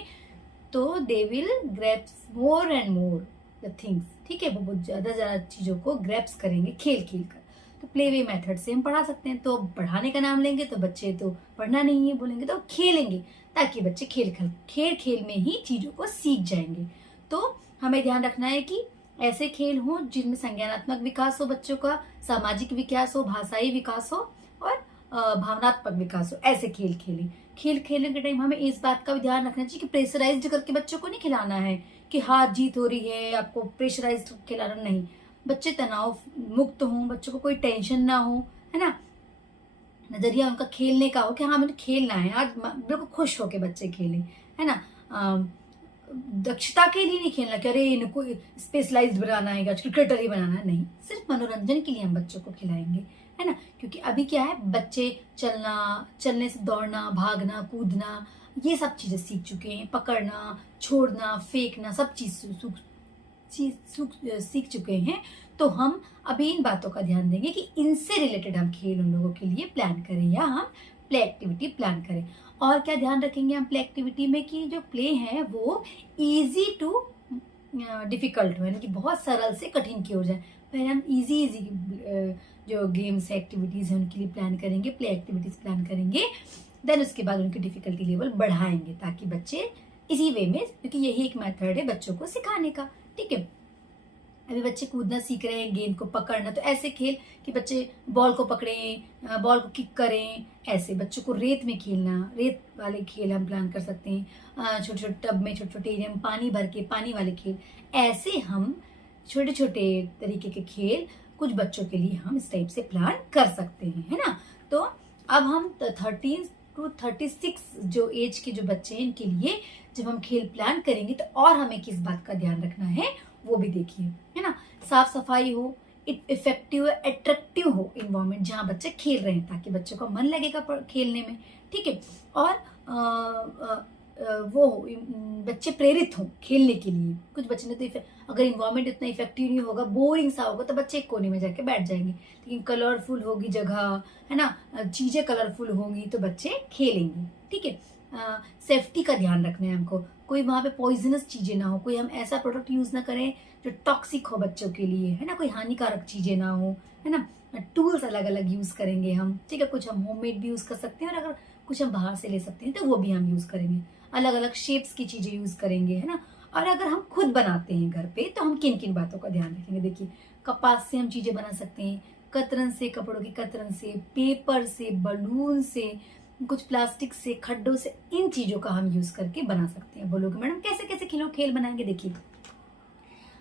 तो they will grasp more and more the things. ठीक है, वो बहुत ज्यादा चीजों को ग्रैप्स करेंगे खेल खेल कर। तो प्ले वे मेथड से हम पढ़ा सकते हैं। तो पढ़ाने का नाम लेंगे तो बच्चे तो पढ़ना नहीं है बोलेंगे, तो खेलेंगे, ताकि बच्चे खेल खेल में ही चीजों को सीख जाएंगे। तो हमें ध्यान रखना है कि ऐसे खेल हो जिनमें संज्ञानात्मक विकास हो बच्चों का, सामाजिक विकास हो, भाषाई विकास हो और भावनात्मक विकास हो। ऐसे खेल खेलें। खेल खेलने के टाइम हमें इस बात का भी ध्यान रखना चाहिए कि प्रेशराइज करके बच्चों को नहीं खिलाना है कि हार जीत हो रही है, आपको प्रेशराइज खिलाना नहीं। बच्चे तनाव मुक्त हों, बच्चों को कोई टेंशन ना हो, है ना। नजरिया उनका खेलने का हो कि हाँ मुझे खेलना है, आज बिल्कुल खुश होके बच्चे खेलें, है ना। दक्षता के लिए नहीं खेलना कि अरे इनको स्पेशलाइज्ड बनाना है, क्रिकेटर ही बनाना है, नहीं। सिर्फ मनोरंजन के लिए हम बच्चों को खिलाएंगे, है ना। क्योंकि अभी क्या है, बच्चे चलने से दौड़ना, भागना, कूदना, ये सब चीजें सीख चुके हैं। पकड़ना, छोड़ना, फेंकना, सब चीज सीख चुके हैं। तो हम अभी इन बातों का ध्यान देंगे कि इनसे रिलेटेड हम खेल उन लोगों के लिए प्लान करें या हम प्ले एक्टिविटी प्लान करें। और क्या ध्यान रखेंगे हम प्ले एक्टिविटी में कि जो प्ले है वो इजी टू डिफिकल्ट हो, यानी कि बहुत सरल से कठिन की हो जाए। पहले हम इजी जो गेम्स है, एक्टिविटीज है, उनके लिए प्लान करेंगे, प्ले एक्टिविटीज प्लान करेंगे। देन उसके बाद उनकी डिफिकल्टी लेवल बढ़ाएंगे ताकि बच्चे इसी वे में, क्योंकि यही एक मेथड है बच्चों को सिखाने का। ठीक है, अभी बच्चे कूदना सीख रहे हैं, गेंद को पकड़ना, तो ऐसे खेल कि बच्चे बॉल को पकड़ें, बॉल को किक करें। ऐसे बच्चों को रेत में खेलना, रेत वाले खेल हम प्लान कर सकते हैं। छोटे छोटे टब में, छोटे छोटे एरिया में पानी भर के पानी वाले खेल। ऐसे हम छोटे छोटे तरीके के खेल कुछ बच्चों के लिए हम इस टाइप से प्लान कर सकते हैं, है ना। तो अब हम 13 to 36 जो एज के जो बच्चे हैं, इनके लिए जब हम खेल प्लान करेंगे तो और हमें किस बात का ध्यान रखना है वो भी देखिए, है ना। साफ सफाई हो, इफेक्टिव, अट्रैक्टिव हो इन्वायरमेंट जहाँ बच्चे खेल रहे हैं, ताकि बच्चों का मन लगेगा खेलने में। ठीक है, और वो बच्चे प्रेरित हों खेलने के लिए। कुछ बच्चे ने तो अगर इन्वायरमेंट इतना इफेक्टिव नहीं होगा, बोरिंग सा होगा, तो बच्चे एक कोने में जाके बैठ जाएंगे। लेकिन कलरफुल होगी जगह, है ना, चीजें कलरफुल होंगी तो बच्चे खेलेंगे। ठीक है, सेफ्टी का ध्यान रखना है हमको। कोई वहां पे पॉइजनस चीजें ना हो, कोई हम ऐसा प्रोडक्ट यूज ना करें जो टॉक्सिक हो बच्चों के लिए, है ना, कोई हानिकारक चीजें ना हो, है ना। टूल्स अलग अलग यूज करेंगे हम। ठीक है, कुछ हम होममेड भी यूज कर सकते हैं और अगर कुछ हम बाहर से ले सकते हैं तो वो भी हम यूज करेंगे। अलग अलग शेप्स की चीजें यूज करेंगे, है ना। और अगर हम खुद बनाते हैं घर पे तो हम किन किन बातों का ध्यान रखेंगे। देखिए, कपास से हम चीजें बना सकते हैं, कतरन से, कपड़ों की कतरन से, पेपर से, बलून से, कुछ प्लास्टिक से, खड्डों से, इन चीजों का हम यूज करके बना सकते हैं। बोलोगे मैडम कैसे कैसे खेल बनाएंगे। देखिए,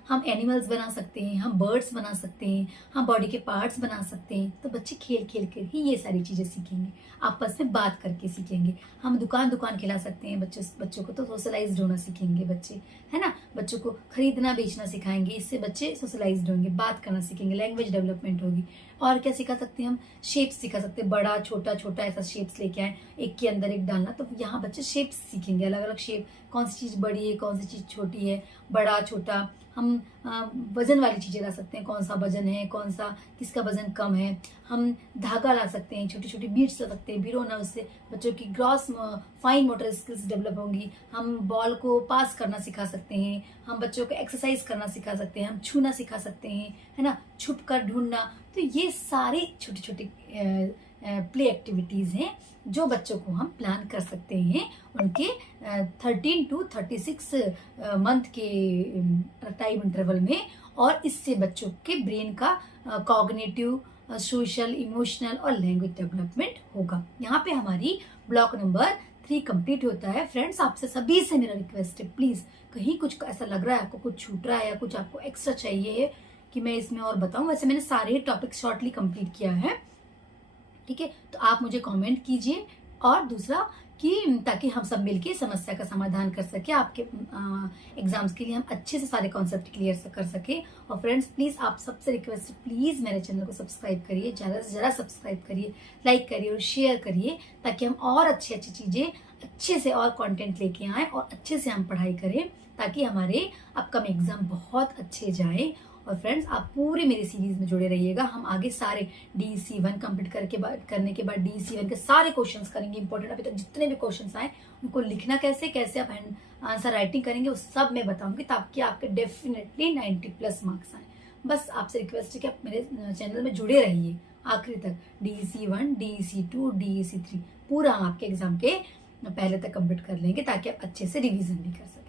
हम एनिमल्स बना सकते हैं, हम बर्ड्स बना सकते हैं, हम बॉडी के पार्ट्स बना सकते हैं। तो बच्चे खेल खेल कर ही ये सारी चीजें सीखेंगे, आपस में बात करके सीखेंगे। हम दुकान खिला सकते हैं बच्चों को, तो सोशलाइज्ड होना सीखेंगे बच्चे, है ना। बच्चों को खरीदना बेचना सिखाएंगे, इससे बच्चे सोशलाइज्ड होंगे, बात करना सीखेंगे, लैंग्वेज डेवलपमेंट होगी। और क्या सिखा सकते हैं हम, शेप्स सिखा सकते हैं, बड़ा छोटा छोटा ऐसा शेप्स लेके आए, एक के अंदर एक डालना। तो यहाँ बच्चे शेप्स सीखेंगे, अलग अलग शेप, कौन सी चीज बड़ी है, कौन सी चीज छोटी है, बड़ा छोटा। हम वजन वाली चीजें ला सकते हैं, कौन सा वजन है, कौन सा किसका वजन कम है। हम धागा ला सकते हैं, छोटी छोटी बीड्स ला सकते हैं, भिरोना, उससे बच्चों की gross fine motor skills develop होंगी। हम बॉल को पास करना सिखा सकते हैं, हम बच्चों को एक्सरसाइज करना सिखा सकते हैं, हम छूना सिखा सकते हैं, है ना, छुप कर ढूंढना। तो ये सारे छोटे छोटे प्ले एक्टिविटीज़ हैं जो बच्चों को हम प्लान कर सकते हैं उनके 13 to 36 मंथ के टाइम इंटरवल में, और इससे बच्चों के ब्रेन का कॉग्निटिव, सोशल, इमोशनल और लैंग्वेज डेवलपमेंट होगा। यहाँ पे हमारी ब्लॉक नंबर 3 कंप्लीट होता है। फ्रेंड्स, आपसे सभी से मेरा रिक्वेस्ट है, प्लीज कहीं कुछ ऐसा लग रहा है आपको कुछ छूट रहा है या कुछ आपको एक्स्ट्रा चाहिए कि मैं इसमें और बताऊं, वैसे मैंने सारे टॉपिक शॉर्टली कंप्लीट किया है, ठीक है, तो आप मुझे कमेंट कीजिए। और दूसरा कि ताकि हम सब मिलके समस्या का समाधान कर सके, आपके एग्जाम्स के लिए हम अच्छे से सारे कॉन्सेप्ट क्लियर कर सके। और फ्रेंड्स, प्लीज आप सबसे रिक्वेस्ट है, प्लीज मेरे चैनल को सब्सक्राइब करिए, ज्यादा से ज्यादा सब्सक्राइब करिए, लाइक करिए और शेयर करिए, ताकि हम और अच्छी अच्छी चीजें अच्छे से और कंटेंट लेके आए और अच्छे से हम पढ़ाई करें, ताकि हमारे अपकमिंग एग्जाम बहुत अच्छे जाए। और फ्रेंड्स, आप पूरी मेरी सीरीज में जुड़े रहिएगा। हम आगे सारे DEC 1 कंप्लीट करने के बाद DEC 1 के सारे क्वेश्चंस करेंगे इंपॉर्टेंट। अभी तक जितने भी क्वेश्चंस आए उनको लिखना कैसे आप आंसर राइटिंग करेंगे, वो सब मैं बताऊंगी, ताकि आपके डेफिनेटली 90+ मार्क्स आए। बस आपसे रिक्वेस्ट है कि आप मेरे चैनल में जुड़े रहिए आखिरी तक। DEC 1, DEC 2, DEC 3 पूरा हम आपके एग्जाम के पहले तक कंप्लीट कर लेंगे, ताकि आप अच्छे से रिविजन भी कर सकें।